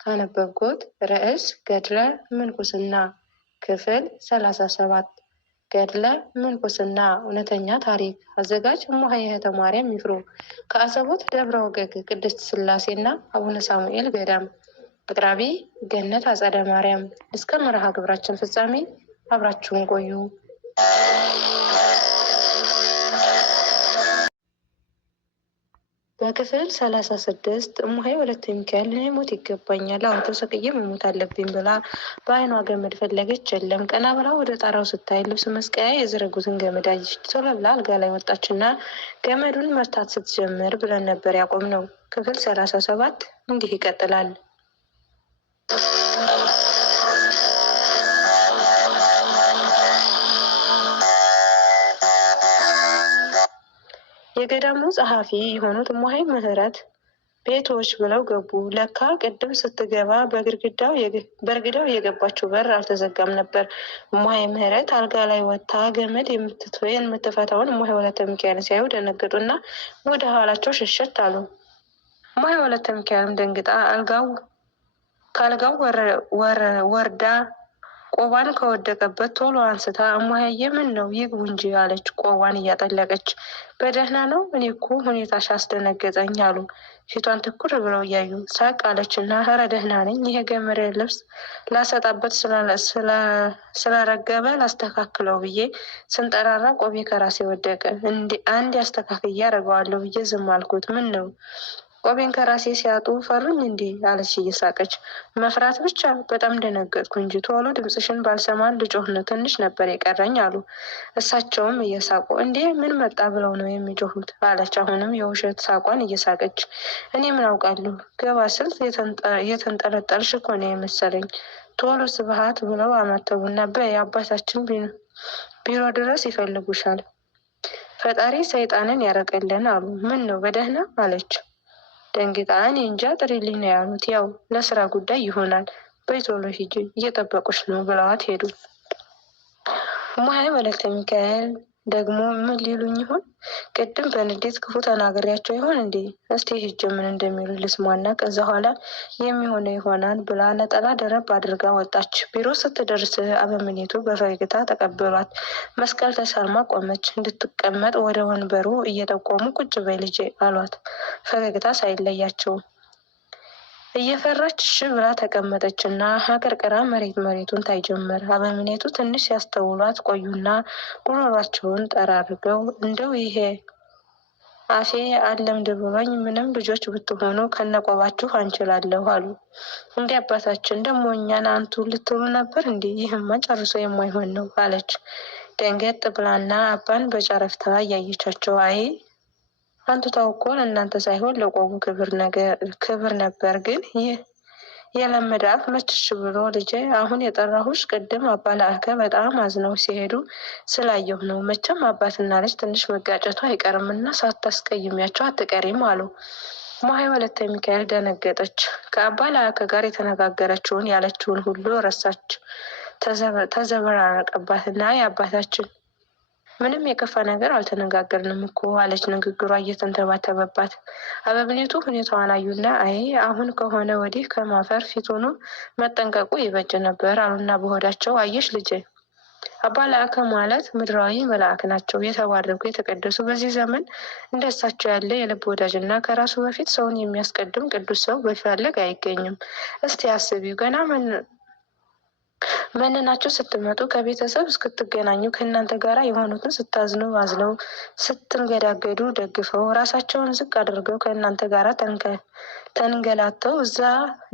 ካነበብኩት ርዕስ ገድለ ምንኩስና ክፍል 37 ገድለ ምንኩስና እውነተኛ ታሪክ። አዘጋጅ እሙሀ እህተ ማርያም ይፍሩ ከአሰቦት ደብረ ወገግ ቅድስት ሥላሴና አቡነ ሳሙኤል ገዳም። አቅራቢ ገነት አጸደ ማርያም። እስከ መርሃ ግብራችን ፍጻሜ አብራችሁን ቆዩ። በክፍል 36 እሙሀ ወለተ ሚካኤል እኔ ሞት ይገባኛል፣ አዎ ተሰቅዬ መሞት አለብኝ ብላ በዓይኗ ገመድ ፈለገች። የለም። ቀና ብላ ወደ ጣራው ስታይ ልብስ መስቀያ የዘረጉትን ገመድ አየች። ቶሎ ብላ አልጋ ላይ ወጣችና ገመዱን መርታት ስትጀምር ብለን ነበር ያቆምነው። ክፍል 37 እንዲህ ይቀጥላል። የገዳሙ ጸሐፊ የሆኑት እሙሀ ምህረት ቤቶች ብለው ገቡ። ለካ ቅድም ስትገባ በእርግዳው የገባችው በር አልተዘጋም ነበር። እሙሀ ምህረት አልጋ ላይ ወጥታ ገመድ የምትፈታውን እሙሀ ወለተ ሚካኤል ሲያዩ ደነገጡና ወደ ኋላቸው ሸሸት አሉ። እሙሀ ወለተ ሚካኤልም ደንግጣ ከአልጋው ወርዳ ቆቧን ከወደቀበት ቶሎ አንስታ እሙሀዬ ምን ነው ይግቡ እንጂ አለች፣ ቆቧን እያጠለቀች። በደህና ነው? እኔ እኮ ሁኔታሽ አስደነገጠኝ አሉ። ፊቷን ትኩር ብለው እያዩ ሳቅ አለችና ኧረ ደህና ነኝ፣ ይሄ ገመድ ልብስ ላሰጣበት ስለረገበ ላስተካክለው ብዬ ስንጠራራ ቆቤ ከራሴ ወደቀ። አንድ አስተካክዬ አደርገዋለሁ ብዬ ዝም አልኩት። ምን ነው ቆቤን ከራሴ ሲያጡ ፈሩኝ እንዴ አለች እየሳቀች። መፍራት ብቻ? በጣም ደነገጥኩ እንጂ ቶሎ ድምፅሽን ባልሰማን ልጮህ ነው፣ ትንሽ ነበር የቀረኝ አሉ። እሳቸውም እየሳቁ እንዴ ምን መጣ ብለው ነው የሚጮሁት አለች አሁንም የውሸት ሳቋን እየሳቀች። እኔ ምን አውቃለሁ፣ ገባ ስል የተንጠለጠልሽ እኮ ነው የመሰለኝ። ቶሎ ስብሀት ብለው አማተቡና በይ አባታችን ቢሮ ድረስ ይፈልጉሻል፣ ፈጣሪ ሰይጣንን ያረቀልን አሉ። ምን ነው በደህና አለች ደንግጣ። እኔ እንጃ ጥሪልኝ ነው ያሉት፣ ያው ለስራ ጉዳይ ይሆናል፣ በይ ቶሎ ሂጂ እየጠበቁሽ ነው ብለዋት ሄዱ። እሙሀ ወለተ ሚካኤል ደግሞ ምን ሊሉኝ ይሆን? ቅድም በንዴት ክፉ ተናግሬያቸው ይሆን እንዴ? እስቲ ሂጅ ምን እንደሚሉ ልስማና ከዛ ኋላ የሚሆነው ይሆናል ብላ ነጠላ ደረብ አድርጋ ወጣች። ቢሮ ስትደርስ አበምኔቱ በፈገግታ ተቀበሏት። መስቀል ተሳልማ ቆመች። እንድትቀመጥ ወደ ወንበሩ እየጠቆሙ ቁጭ በይ ልጄ አሏት። ፈገግታ ሳይለያቸው እየፈራች እሺ ብላ ተቀመጠች እና አቀርቅራ መሬቱን ታይ ጀመር። አበምኔቱ ትንሽ ሲያስተውሏት ቆዩና ጉሮሯቸውን ጠራርገው እንደው ይሄ አፌ አለምድ ብሎኝ ምንም ልጆች ብትሆኑ ከነቆባችሁ አንችላለሁ አሉ። እንዲ አባታችን ደግሞ እኛን አንቱ ልትሉ ነበር እንዴ? ይህማ ጨርሶ የማይሆን ነው አለች ደንገጥ ብላና አባን በጨረፍታ እያየቻቸው። አይ አንቱታው እኮ ለእናንተ ሳይሆን ለቆቡ ክብር ነበር። ግን ይህ የለመደ አፍ መችሽ ብሎ ልጄ አሁን የጠራሁሽ ቅድም አባ ለአከ በጣም አዝነው ሲሄዱ ስላየሁ ነው። መቼም አባትና ልጅ ትንሽ መጋጨቱ አይቀርምና ሳታስቀይሚያቸው አትቀሪም አሉ። እሙሀ ወለተ ሚካኤል ደነገጠች። ከአባ ለአከ ጋር የተነጋገረችውን ያለችውን ሁሉ ረሳች። ተዘበራረቀባትና የአባታችን ምንም የከፋ ነገር አልተነጋገርንም እኮ አለች፣ ንግግሯ እየተንተባተበባት። አበምኔቱ ሁኔታዋን አዩና አይ አሁን ከሆነ ወዲህ ከማፈር ፊቱኑ መጠንቀቁ ይበጅ ነበር አሉና በሆዳቸው አየሽ ልጄ አባ ለአከ ማለት ምድራዊ መልአክ ናቸው፣ የተባረኩ የተቀደሱ። በዚህ ዘመን እንደሳቸው ያለ የልብ ወዳጅና ከራሱ በፊት ሰውን የሚያስቀድም ቅዱስ ሰው በፈለግ አይገኝም። እስቲ አስቢው ገና መንናችሁ ስትመጡ ከቤተሰብ እስክትገናኙ ከእናንተ ጋር የሆኑትን ስታዝኑ አዝነው ስትንገዳገዱ ደግፈው ራሳቸውን ዝቅ አድርገው ከእናንተ ጋር ተንገላተው እዛ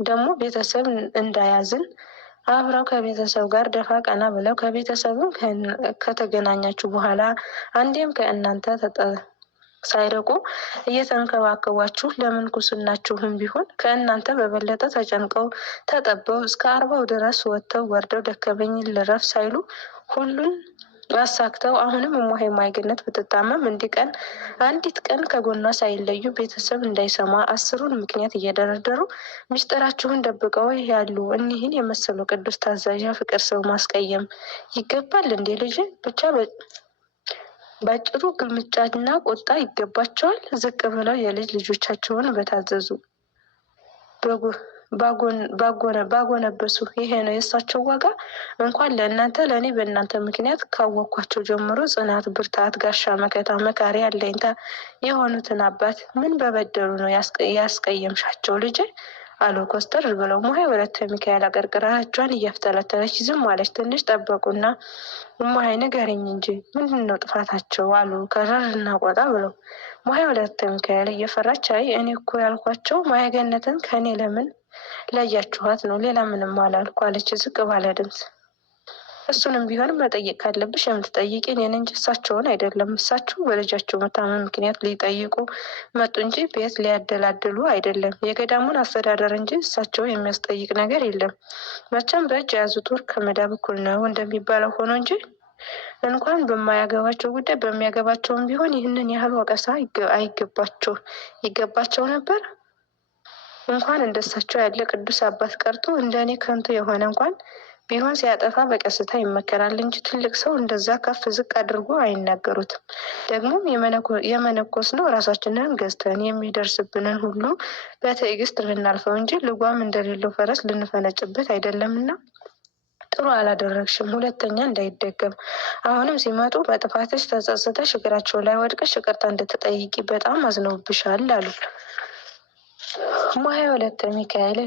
ደግሞ ቤተሰብ እንዳያዝን አብረው ከቤተሰብ ጋር ደፋ ቀና ብለው ከቤተሰብም ከተገናኛችሁ በኋላ አንዴም ከእናንተ ሳይርቁ እየተንከባከቧችሁ ለምንኩስናችሁም ቢሆን ከእናንተ በበለጠ ተጨንቀው ተጠበው እስከ 40 ድረስ ወጥተው ወርደው ደከመኝ ልረፍ ሳይሉ ሁሉን አሳክተው አሁንም እሙሀ ገነት ብትታመም አንዲት ቀን ከጎኗ ሳይለዩ ቤተሰብ እንዳይሰማ 10ሩን ምክንያት እየደረደሩ ምስጢራችሁን ደብቀው ያሉ እኒህን የመሰሉ ቅዱስ ታዛዥ ፍቅር ሰው ማስቀየም ይገባል እንዴ? ልጅ ብቻ ባጭሩ ግልምጫና ቁጣ ይገባቸዋል። ዝቅ ብለው የልጅ ልጆቻቸውን ባጎነበሱ። ይሄ ነው የእሳቸው ዋጋ። እንኳን ለእናንተ ለእኔ በእናንተ ምክንያት ካወቅኳቸው ጀምሮ ጽናት፣ ብርታት፣ ጋሻ መከታ፣ መካሪ፣ አለኝታ የሆኑትን አባት ምን በበደሉ ነው ያስቀየምሻቸው ልጄ? አሉ ኮስተር ብለው። እማሆይ ወለተ ሚካኤል አቀርቅራ እጇን እያፍተለተለች ዝም አለች። ትንሽ ጠበቁና እማሆይ ንገረኝ እንጂ ምንድን ነው ጥፋታቸው? አሉ ከረርና ቆጣ ብለው። እማሆይ ወለተ ሚካኤል እየፈራች አይ እኔ እኮ ያልኳቸው ማየገነትን ከእኔ ለምን ለያችኋት ነው፣ ሌላ ምንም አላልኩ አለች ዝቅ ባለ ድምፅ። እሱንም ቢሆንም መጠየቅ ካለብሽ የምትጠይቂ እኔን እንጂ እሳቸውን አይደለም። እሳቸው በልጃቸው መታመም ምክንያት ሊጠይቁ መጡ እንጂ ቤት ሊያደላድሉ አይደለም። የገዳሙን አስተዳደር እንጂ እሳቸው የሚያስጠይቅ ነገር የለም። መቼም በእጅ የያዙት ወርቅ ከመዳብ እኩል ነው እንደሚባለው ሆኖ እንጂ እንኳን በማያገባቸው ጉዳይ በሚያገባቸውም ቢሆን ይህንን ያህል ወቀሳ ይገባቸው ነበር። እንኳን እንደሳቸው ያለ ቅዱስ አባት ቀርቶ እንደ እኔ ከንቱ የሆነ እንኳን ቢሆን ሲያጠፋ በቀስታ ይመከራል እንጂ ትልቅ ሰው እንደዛ ከፍ ዝቅ አድርጎ አይናገሩትም። ደግሞም የመነኮስ ነው ራሳችንን ገዝተን የሚደርስብንን ሁሉ በትዕግስት ልናልፈው እንጂ ልጓም እንደሌለው ፈረስ ልንፈነጭበት አይደለምና ጥሩ አላደረግሽም። ሁለተኛ እንዳይደገም። አሁንም ሲመጡ በጥፋትሽ ተጸጽተሽ እግራቸው ላይ ወድቀሽ ይቅርታ እንድትጠይቂ በጣም አዝነውብሻል አሉ። እማሆይ ወለተ ሚካኤል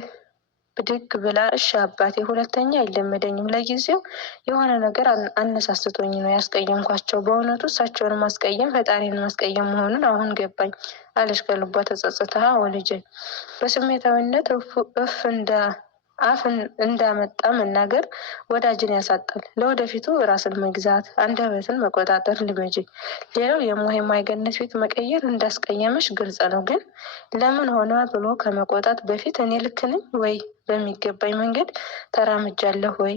ብድግ ብላ እሺ አባቴ፣ ሁለተኛ አይለመደኝም። ለጊዜው የሆነ ነገር አነሳስቶኝ ነው ያስቀየምኳቸው። በእውነቱ እሳቸውን ማስቀየም ፈጣሪን ማስቀየም መሆኑን አሁን ገባኝ አለች ከልቧ ተጸጽታ። ወልጄ በስሜታዊነት አፍ እንዳመጣ መናገር ወዳጅን ያሳጣል። ለወደፊቱ ራስን መግዛት፣ አንደበትን መቆጣጠር ልመጂ። ሌላው የእማሆይ ማይገነት ቤት መቀየር እንዳስቀየመሽ ግልጽ ነው። ግን ለምን ሆነ ብሎ ከመቆጣት በፊት እኔ ልክ ነኝ ወይ? በሚገባኝ መንገድ ተራምጃለሁ ወይ?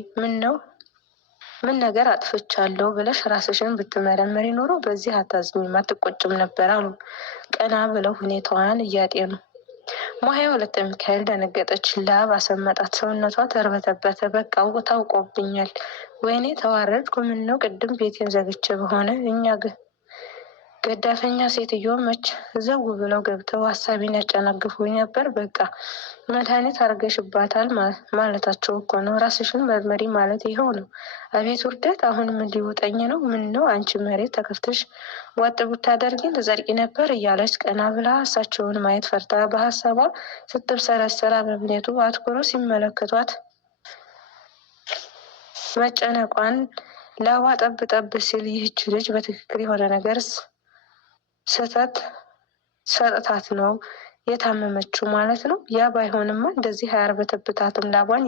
ምን ነገር አጥፍቻለሁ ብለሽ ራስሽን ብትመረመሪ ኖሮ በዚህ አታዝኝም፣ አትቆጭም ነበር አሉ ቀና ብለው ሁኔታዋን እያጤኑ። እማሆይ ወለተ ሚካኤል ደነገጠች። ላብ አሰመጣት። ሰውነቷ ተርበተበተ። በቃ ታውቆብኛል። ወይኔ ተዋረድኩ። ምነው ቅድም ቤቴን ዘግቼ በሆነ። እኛ ገዳፈኛ ሴትዮ መች ዘው ብለው ገብተው ሀሳቤን ያጨናግፉኝ ነበር። በቃ መድኃኒት አርገሽባታል ማለታቸው እኮ ነው። ራስሽን መርመሪ ማለት ይኸው ነው። አቤት ውርደት! አሁንም እንዲውጠኝ ነው። ምን ነው አንቺ መሬት ተከፍተሽ ዋጥ ብታደርጊን ትጸድቂ ነበር እያለች ቀና ብላ እሳቸውን ማየት ፈርታ በሀሳቧ ስትብሰረሰር አበምኔቱ አትኩሮ ሲመለከቷት መጨነቋን ላቧ ጠብ ጠብ ሲል ይህች ልጅ በትክክል የሆነ ነገር ስህተት ሰጥታት ነው የታመመችው ማለት ነው። ያ ባይሆንማ እንደዚህ አያርበተብታትም። ላቧን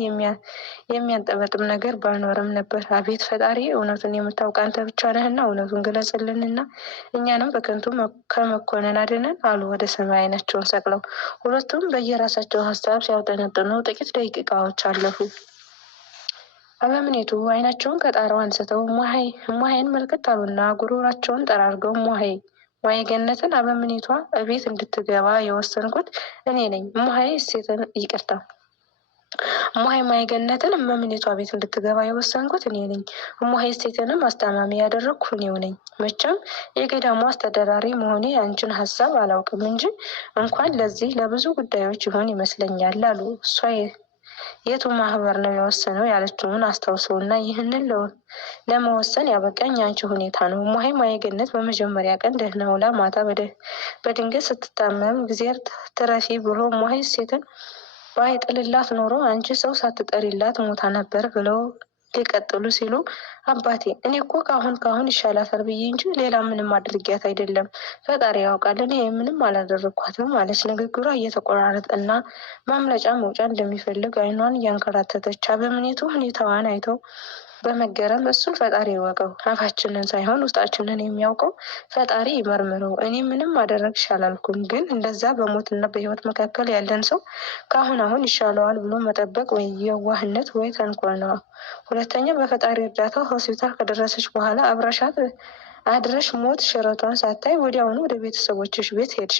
የሚያንጠበጥም ነገር ባልኖርም ነበር። አቤት ፈጣሪ፣ እውነቱን የምታውቅ አንተ ብቻ ነህና እውነቱን ግለጽልንና እኛንም በከንቱ ከመኮነን አድነን አሉ ወደ ሰማይ ዓይናቸውን ሰቅለው። ሁለቱም በየራሳቸው ሀሳብ ሲያውጠነጥኑ ጥቂት ደቂቃዎች አለፉ። አበምኔቱ ዓይናቸውን ከጣራው አንስተው እማሆይን መልከት አሉና ጉሮሯቸውን ጠራርገው ማየገነትን አበምኔቷ እቤት እንድትገባ የወሰንኩት እኔ ነኝ። እማሆይ ማየገነትን እመምኔቷ ቤት እንድትገባ የወሰንኩት እኔ ነኝ። እማሆይ እሴትንም አስታማሚ ያደረግኩ እኔው ነኝ። መቼም የገዳሙ አስተዳዳሪ መሆኔ አንቺን ሀሳብ አላውቅም እንጂ እንኳን ለዚህ ለብዙ ጉዳዮች ይሆን ይመስለኛል አሉ። እሷ የቱ ማህበር ነው የወሰነው ያለችውን አስታውሰውና ይህንን ለመወሰን ያበቃኝ አንቺ ሁኔታ ነው። እማሆይ ማየገነት በመጀመሪያ ቀን ደህና ውላ ማታ በድንገት ስትታመም ጊዜር ትረፊ ብሎ እማሆይ እሴትን ባይጥልላት ኖሮ አንቺ ሰው ሳትጠሪላት ሞታ ነበር ብለው ሊቀጥሉ ሲሉ አባቴ እኔ እኮ ካሁን ይሻላታል ብዬ እንጂ ሌላ ምንም አድርጊያት አይደለም። ፈጣሪ ያውቃል፣ እኔ ምንም አላደረግኳትም አለች። ንግግሯ እየተቆራረጠና ማምለጫ መውጫ እንደሚፈልግ ዓይኗን እያንከራተተች አበምኔቱ ሁኔታዋን አይተው በመገረም እሱን ፈጣሪ ይወቀው፣ አፋችንን ሳይሆን ውስጣችንን የሚያውቀው ፈጣሪ ይመርምረው። እኔ ምንም አደረግሽ አላልኩም፣ ግን እንደዛ በሞትና በሕይወት መካከል ያለን ሰው አሁን ይሻለዋል ብሎ መጠበቅ ወይ የዋህነት ወይ ተንኮል ነው። ሁለተኛ በፈጣሪ እርዳታ ሆስፒታል ከደረሰች በኋላ አብረሻት አድረሽ ሞት ሽረቷን ሳታይ ወዲያውኑ ወደ ቤተሰቦችሽ ቤት ሄድሽ።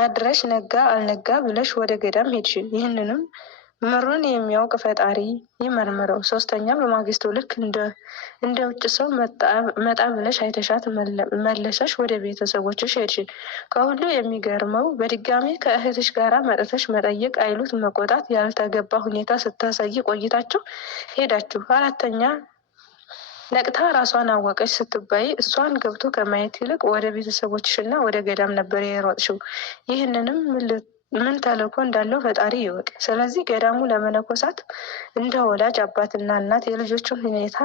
አድረሽ ነጋ አልነጋ ብለሽ ወደ ገዳም ሄድሽ። ይህንንም ምሩን የሚያውቅ ፈጣሪ ይመርምረው። ሶስተኛ በማግስቱ ልክ እንደ ውጭ ሰው መጣ ብለሽ አይተሻት መለሰሽ ወደ ቤተሰቦችሽ ሄድሽ። ከሁሉ የሚገርመው በድጋሚ ከእህትሽ ጋር መጥተሽ መጠየቅ አይሉት መቆጣት ያልተገባ ሁኔታ ስታሳይ ቆይታችሁ ሄዳችሁ። አራተኛ ነቅታ ራሷን አወቀች ስትባይ እሷን ገብቶ ከማየት ይልቅ ወደ ቤተሰቦችሽና ወደ ገዳም ነበር የሮጥሽው። ይህንንም ምን ተልእኮ እንዳለው ፈጣሪ ይወቅ። ስለዚህ ገዳሙ ለመነኮሳት እንደ ወላጅ አባትና እናት የልጆቹን ሁኔታ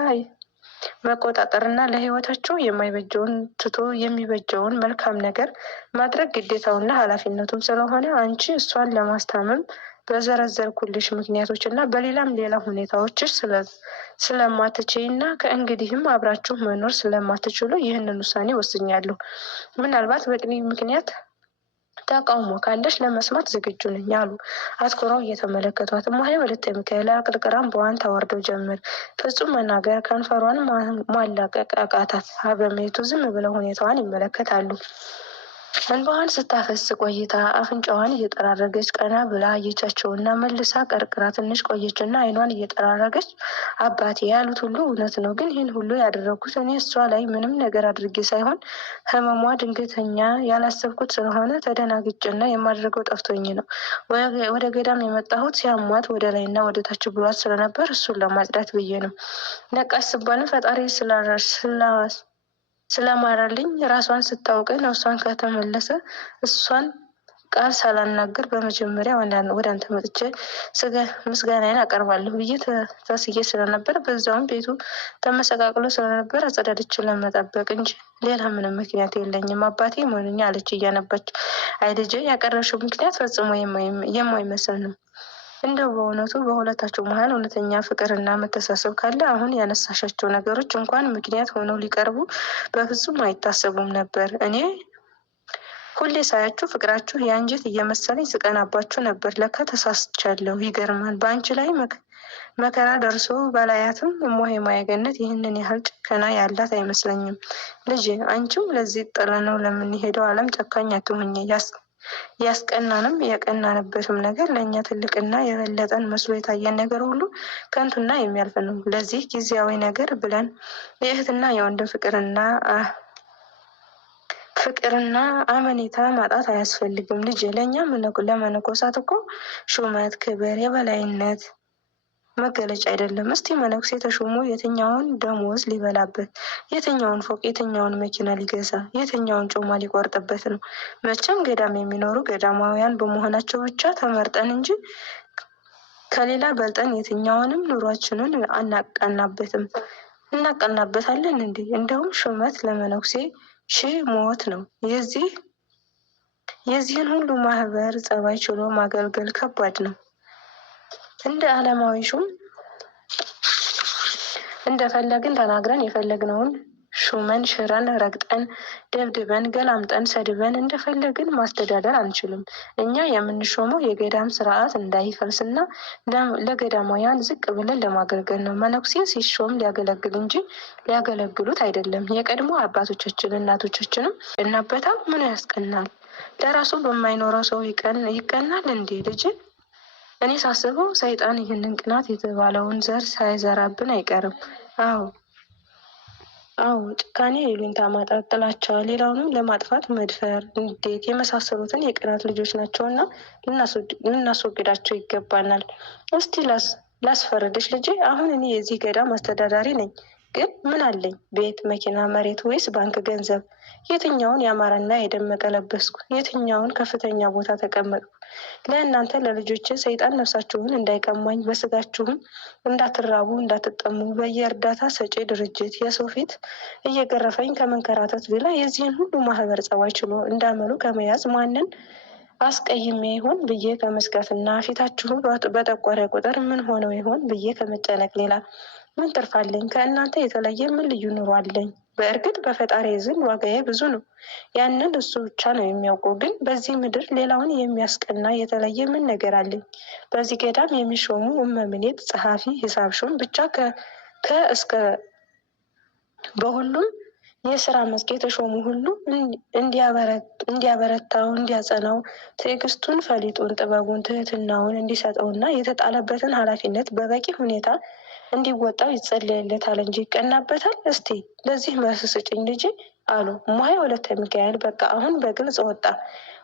መቆጣጠርና ለሕይወታቸው የማይበጀውን ትቶ የሚበጀውን መልካም ነገር ማድረግ ግዴታውና ኃላፊነቱም ስለሆነ አንቺ እሷን ለማስታመም በዘረዘርኩልሽ ምክንያቶች እና በሌላም ሌላ ሁኔታዎች ስለማትችይና ከእንግዲህም አብራችሁ መኖር ስለማትችሉ ይህንን ውሳኔ ወስኛለሁ። ምናልባት በቅኒ ምክንያት ተቃውሞ ካለሽ ለመስማት ዝግጁ ነኝ አሉ። አትኩረው እየተመለከቷት እማሆይ ወለተ ሚካኤል አቅርቅራን በዋን ታወርደው ጀመር። ፍጹም መናገር ከንፈሯን ማላቀቅ አቃታት። አበምኔቱ ዝም ብለው ሁኔታዋን ይመለከታሉ። እንባዋን ስታፈስ ቆይታ አፍንጫዋን እየጠራረገች ቀና ብላ አየቻቸውና መልሳ ቀርቅራ ትንሽ ቆየችና አይኗን እየጠራረገች አባቴ ያሉት ሁሉ እውነት ነው፣ ግን ይህን ሁሉ ያደረግኩት እኔ እሷ ላይ ምንም ነገር አድርጌ ሳይሆን ህመሟ ድንገተኛ ያላሰብኩት ስለሆነ ተደናግጬና የማድረገው ጠፍቶኝ ነው። ወደ ገዳም የመጣሁት ሲያሟት ወደ ላይና ወደ ታች ብሏት ስለነበር እሱን ለማጽዳት ብዬ ነው። ነቃሽ ስባልም ፈጣሪ ስለማረልኝ ራሷን ስታውቅ ነፍሷን ከተመለሰ እሷን ቃል ሳላናገር በመጀመሪያ ወደ አንተ መጥቼ ምስጋናዬን አቀርባለሁ ብዬ ተስዬ ስለነበር በዛውም ቤቱ ተመሰቃቅሎ ስለነበር አጸዳድቼ ለመጠበቅ እንጂ ሌላ ምንም ምክንያት የለኝም አባቴ መሆንኛ አለች እያነባች። አይ ልጄ ያቀረብሽው ምክንያት ፈጽሞ የማይመስል ነው። እንደው በእውነቱ በሁለታቸው መሀል እውነተኛ ፍቅርና መተሳሰብ ካለ አሁን ያነሳሻቸው ነገሮች እንኳን ምክንያት ሆነው ሊቀርቡ በፍጹም አይታሰቡም ነበር። እኔ ሁሌ ሳያችሁ ፍቅራችሁ የአንጀት እየመሰለኝ ስቀናባችሁ ነበር። ለካ ተሳስቻለሁ። ይገርማል። በአንቺ ላይ መከራ ደርሶ ባላያትም እማሆይ ማየገነት ይህንን ያህል ጭከና ያላት አይመስለኝም። ልጅ አንቺም ለዚህ ጥለነው ለምንሄደው ዓለም ጨካኝ አትሁኝ። ያስቀናንም የቀናንበትም ነገር ለእኛ ትልቅና የበለጠን መስሎ የታየን ነገር ሁሉ ከንቱና የሚያልፍ ነው። ለዚህ ጊዜያዊ ነገር ብለን የእህትና የወንድም ፍቅርና አመኔታ ማጣት አያስፈልግም። ልጅ ለእኛ ለመነኮሳት እኮ ሹመት፣ ክብር፣ የበላይነት መገለጫ አይደለም። እስቲ መነኩሴ ተሾሞ የትኛውን ደሞዝ ሊበላበት፣ የትኛውን ፎቅ፣ የትኛውን መኪና ሊገዛ፣ የትኛውን ጮማ ሊቆርጥበት ነው? መቼም ገዳም የሚኖሩ ገዳማውያን በመሆናቸው ብቻ ተመርጠን እንጂ ከሌላ በልጠን የትኛውንም ኑሯችንን እናቀናበታለን እንዴ? እንደውም ሹመት ለመነኩሴ ሞት ነው። የዚህን ሁሉ ማህበር ጸባይ ችሎ ማገልገል ከባድ ነው። እንደ ዓለማዊ ሹም እንደፈለግን ተናግረን የፈለግነውን ሹመን ሽረን ረግጠን ደብድበን ገላምጠን ሰድበን እንደፈለግን ማስተዳደር አንችልም። እኛ የምንሾመው የገዳም ስርዓት እንዳይፈልስና ለገዳማውያን ዝቅ ብለን ለማገልገል ነው። መነኩሴ ሲሾም ሊያገለግል እንጂ ሊያገለግሉት አይደለም። የቀድሞ አባቶቻችን እናቶቻችንም እናበታ ምን ያስቀናል? ለራሱ በማይኖረው ሰው ይቀናል እንዴ? ልጅ እኔ ሳስበው ሰይጣን ይህንን ቅናት የተባለውን ዘር ሳይዘራብን አይቀርም። አዎ ጭካኔ፣ ይሉኝታ ማጣት፣ ጥላቻ፣ ሌላውንም ለማጥፋት መድፈር፣ ንዴት የመሳሰሉትን የቅናት ልጆች ናቸውና ልናስወግዳቸው ይገባናል። እስቲ ላስፈርድሽ ልጄ። አሁን እኔ የዚህ ገዳም አስተዳዳሪ ነኝ። ግን ምን አለኝ? ቤት፣ መኪና፣ መሬት ወይስ ባንክ ገንዘብ? የትኛውን ያማረና የደመቀ ለበስኩ? የትኛውን ከፍተኛ ቦታ ተቀመጥኩ? ለእናንተ ለልጆች ሰይጣን ነፍሳችሁን እንዳይቀማኝ በስጋችሁም እንዳትራቡ እንዳትጠሙ በየእርዳታ ሰጪ ድርጅት የሰው ፊት እየገረፈኝ ከመንከራተት ሌላ የዚህን ሁሉ ማህበር ጸባይ ችሎ እንዳመሉ ከመያዝ ማንን አስቀይሜ ይሆን ብዬ ከመስጋትና ፊታችሁ በጠቆረ ቁጥር ምን ሆነው ይሆን ብዬ ከመጨነቅ ሌላ ምን ትርፋለኝ? ከእናንተ የተለየ ምን ልዩ ኑሮ አለኝ? በእርግጥ በፈጣሪ ዘንድ ዋጋዬ ብዙ ነው። ያንን እሱ ብቻ ነው የሚያውቀው። ግን በዚህ ምድር ሌላውን የሚያስቀና የተለየ ምን ነገር አለኝ? በዚህ ገዳም የሚሾሙ እመምኔት፣ ጸሐፊ፣ ሂሳብ ሹም ብቻ ከእስከ በሁሉም የስራ መስክ የተሾሙ ሁሉ እንዲያበረታው፣ እንዲያጸናው፣ ትዕግስቱን፣ ፈሊጡን፣ ጥበቡን፣ ትህትናውን እንዲሰጠውና የተጣለበትን ኃላፊነት በበቂ ሁኔታ እንዲወጣው ይጸለይለታል እንጂ ይቀናበታል? እስቲ ለዚህ መልስ ስጭኝ ልጄ አሉ እማሆይ ወለተ ሚካኤል። በቃ አሁን በግልጽ ወጣ።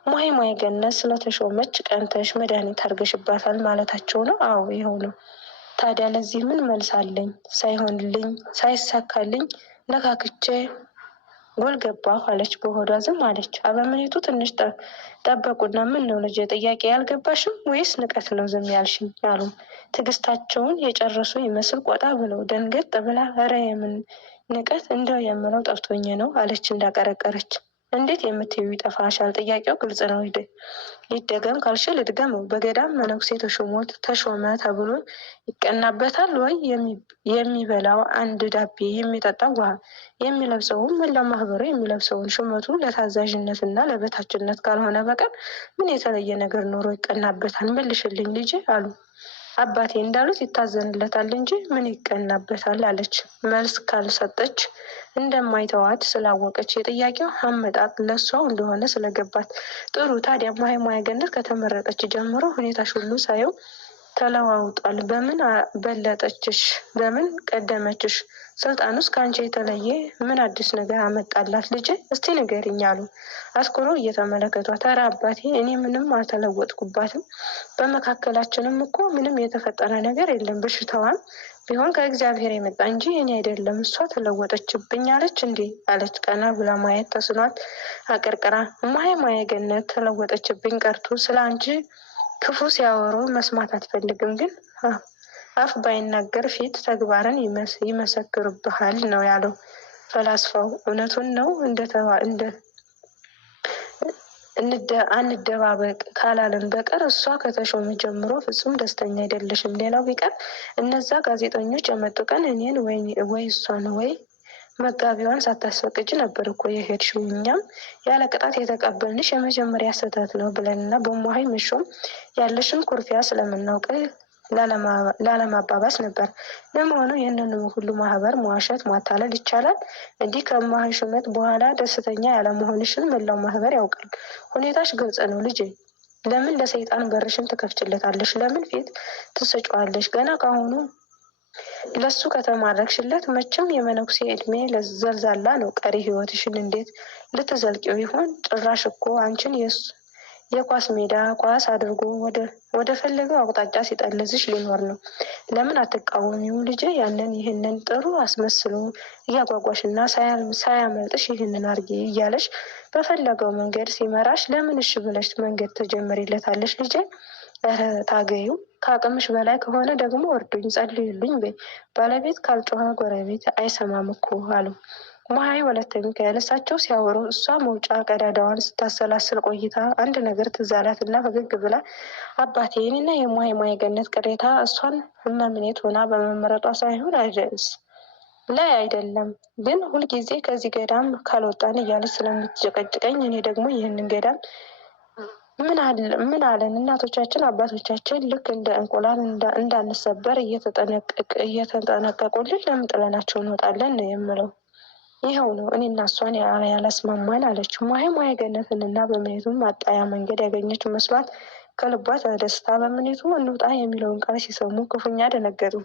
እማሆይ ገነት ስለተሾመች ቀንተሽ መድኃኒት አድርገሽባታል ማለታቸው ነው? አዎ ይኸው ነው። ታዲያ ለዚህ ምን መልስ አለኝ? ሳይሆንልኝ ሳይሳካልኝ ነካክቼ ጎል ገባሁ አለች። በሆዷ ዝም አለች። አበምኔቱ ትንሽ ጠበቁና ምን ነው ልጄ ጥያቄ ያልገባሽም ወይስ ንቀት ነው ዝም ያልሽኝ? አሉ። ትዕግስታቸውን የጨረሱ ይመስል ቆጣ ብለው ደንገጥ ብላ ኧረ የምን ንቀት እንደው የምለው ጠፍቶኝ ነው አለች እንዳቀረቀረች። እንዴት የምትዩ ይጠፋሻል? ጥያቄው ግልጽ ነው። ይደገም ካልሽ ልድገመው። በገዳም መነኩሴ ተሾመ ተብሎ ይቀናበታል ወይ? የሚበላው አንድ ዳቤ፣ የሚጠጣው ውሃ፣ የሚለብሰውም መላው ማህበሩ የሚለብሰውን ሹመቱ ለታዛዥነትና ለበታችነት ካልሆነ በቀር ምን የተለየ ነገር ኖሮ ይቀናበታል? መልሽልኝ ልጄ አሉ። አባቴ እንዳሉት ይታዘንለታል እንጂ ምን ይቀናበታል አለች። መልስ ካልሰጠች እንደማይተዋት ስላወቀች የጥያቄው አመጣጥ ለሷው እንደሆነ ስለገባት፣ ጥሩ ታዲያ እማሆይ ገነት ከተመረጠች ጀምሮ ሁኔታሽ ሁሉ ሳየው ተለዋውጧል። በምን በለጠችሽ? በምን ቀደመችሽ? ስልጣኑስ ከአንቺ የተለየ ምን አዲስ ነገር አመጣላት ልጄ? እስቲ ንገሪኝ አሉ አትኩሮ እየተመለከቷት። ኧረ አባቴ እኔ ምንም አልተለወጥኩባትም። በመካከላችንም እኮ ምንም የተፈጠረ ነገር የለም። በሽታዋም ቢሆን ከእግዚአብሔር የመጣ እንጂ እኔ አይደለም። እሷ ተለወጠችብኝ አለች እንዴ? አለች ቀና ብላ ማየት ተስኗት አቀርቅራ። እማሆይ ገነት ተለወጠችብኝ ቀርቶ ስለ አንቺ ክፉ ሲያወሩ መስማት አትፈልግም። ግን አፍ ባይናገር ፊት ተግባርን ይመሰክርብሃል ነው ያለው ፈላስፋው። እውነቱን ነው። አንደባበቅ ካላለን በቀር እሷ ከተሾመ ጀምሮ ፍጹም ደስተኛ አይደለሽም። ሌላው ቢቀር እነዛ ጋዜጠኞች የመጡ ቀን እኔን ወይ እሷን ወይ መጋቢዋን ሳታስፈቅጅ ነበር እኮ የሄድሽው። እኛም ያለ ቅጣት የተቀበልንሽ የመጀመሪያ ስህተት ነው ብለንና በእማሆይ መሾም ያለሽን ኩርፊያ ስለምናውቅ ላለማባባስ ነበር። ለመሆኑ ይህንን ሁሉ ማህበር መዋሸት ማታለል ይቻላል? እንዲህ ከእማሆይ ሹመት በኋላ ደስተኛ ያለመሆንሽን መላው ማህበር ያውቃል። ሁኔታሽ ግልጽ ነው ልጄ። ለምን ለሰይጣን በርሽን ትከፍችለታለሽ? ለምን ፊት ትሰጫዋለሽ? ገና ካሁኑ ለሱ ከተማረክሽለት መቼም የመነኩሴ እድሜ ዘልዛላ ነው። ቀሪ ህይወትሽን እንዴት ልትዘልቂው ይሆን? ጭራሽ እኮ አንቺን የኳስ ሜዳ ኳስ አድርጎ ወደ ፈለገው አቅጣጫ ሲጠልዝሽ ሊኖር ነው። ለምን አትቃወሚው ልጄ? ይህንን ጥሩ አስመስሎ እያጓጓሽና ሳያመልጥሽ ይህንን አርጌ እያለሽ በፈለገው መንገድ ሲመራሽ ለምን እሺ ብለሽ መንገድ ትጀምሪለታለሽ ልጄ? ታገዩ። ከአቅምሽ በላይ ከሆነ ደግሞ እርዱኝ፣ ጸልዩልኝ በይ። ባለቤት ካልጮኸ ጎረቤት አይሰማም እኮ አሉ እማሆይ ወለተ ሚካኤል። እሳቸው ሲያወሩ እሷ መውጫ ቀዳዳዋን ስታሰላስል ቆይታ አንድ ነገር ትዝ አላትና ፈገግ ብላ አባቴ እኔና የእማሆይ ገነት ቅሬታ እሷን እመምኔት ሆና በመመረጧ ሳይሆን ላይ አይደለም፣ ግን ሁልጊዜ ከዚህ ገዳም ካልወጣን እያለች ስለምትጨቀጭቀኝ እኔ ደግሞ ይህንን ገዳም ምን አለን እናቶቻችን አባቶቻችን ልክ እንደ እንቁላል እንዳንሰበር እየተጠነቀቁልን ለምን ጥለናቸው እንወጣለን ነው የምለው። ይኸው ነው እኔና እሷን ያላስማማን አለች። እማሆይ ገነትንና በምኔቱን ማጣያ መንገድ ያገኘች መስሏት ከልቧ ተደስታ በምኔቱ እንውጣ የሚለውን ቃል ሲሰሙ ክፉኛ ደነገጡ።